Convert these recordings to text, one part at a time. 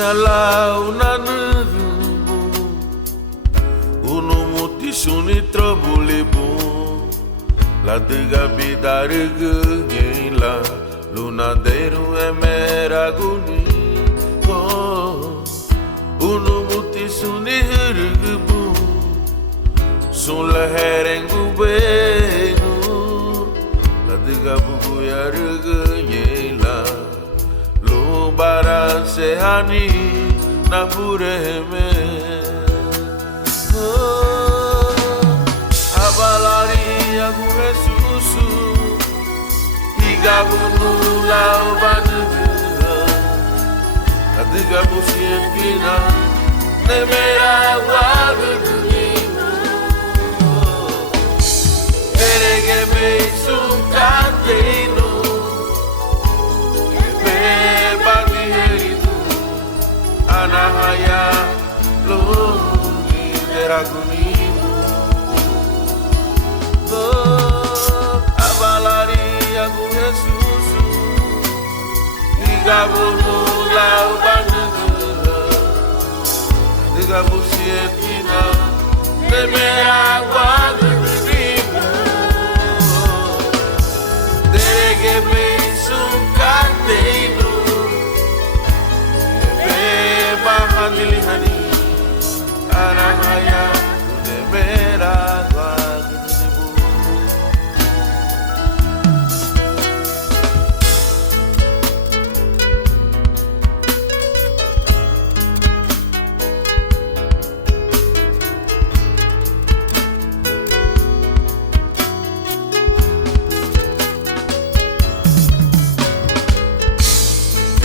Abiala unanbu Unu muti suni trobulibu La diga bidarıgı yeyla Luna deru emeraguni Unu muti suni hırgıbu Sun leherengu benu La diga bubu yarıgı yeyla Bara sehani na bureme Abalari agu Jesusu Igabunu lao banega Adiga busientina Nemera wagudunima Erege me sunkateino Anahaya luni deragunimu Abalari agu Jesusu Igabunu lao banega Diga busietina Nemera wagudunimu Derege me sunkateino Handilihani Anahaya Nemera Wagunibu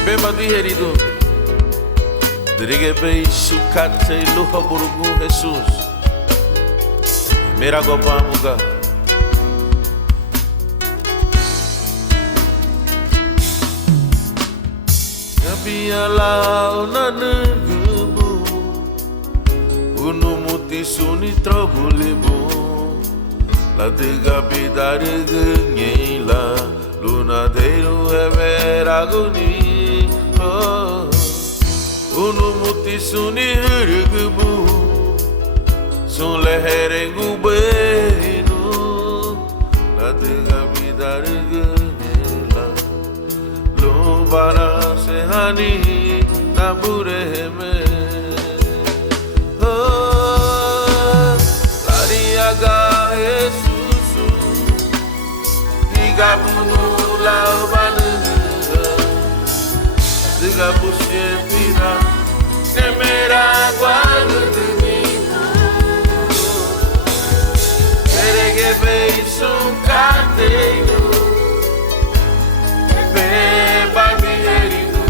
Beba digerido Dirige beijo cate luha burugu Jesus Mera gopamuga Nabiala unanugubu Unu muti suni trobulibu La diga bidarıgı yeyla Luna deru emeraguni Unu muti suni hırgıbu Sun leherengu benu La diga bidarıgı yeyla Lumbara sehani na bureme Lariaga Jesusu Igabunu lao banega Diga busientina Nemera wagudunimu Erege beison kateino Beba miheridu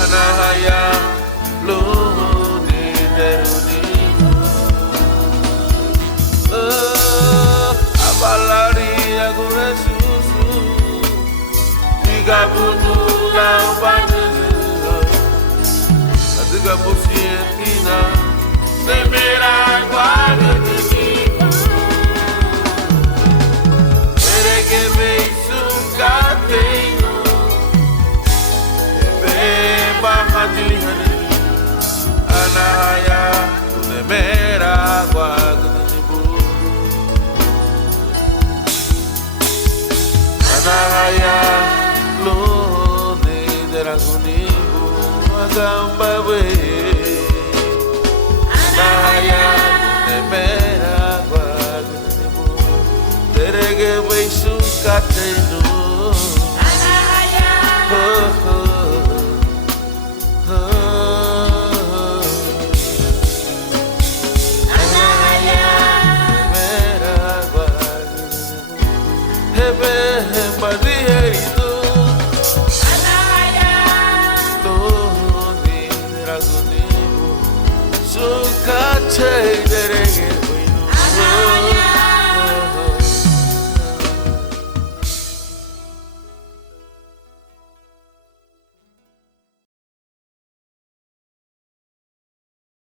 Anahaya luni derunimu Abalari agu Jesusu Igabunu lao banega Diga busientina Nemera wagudunimu Erege meison kateino Beba handilihani Anahaya Nemera wagudunimu Anahaya luni deragunimu Agamba we Anahaya Nemera wagudunimu Derege beijo cateno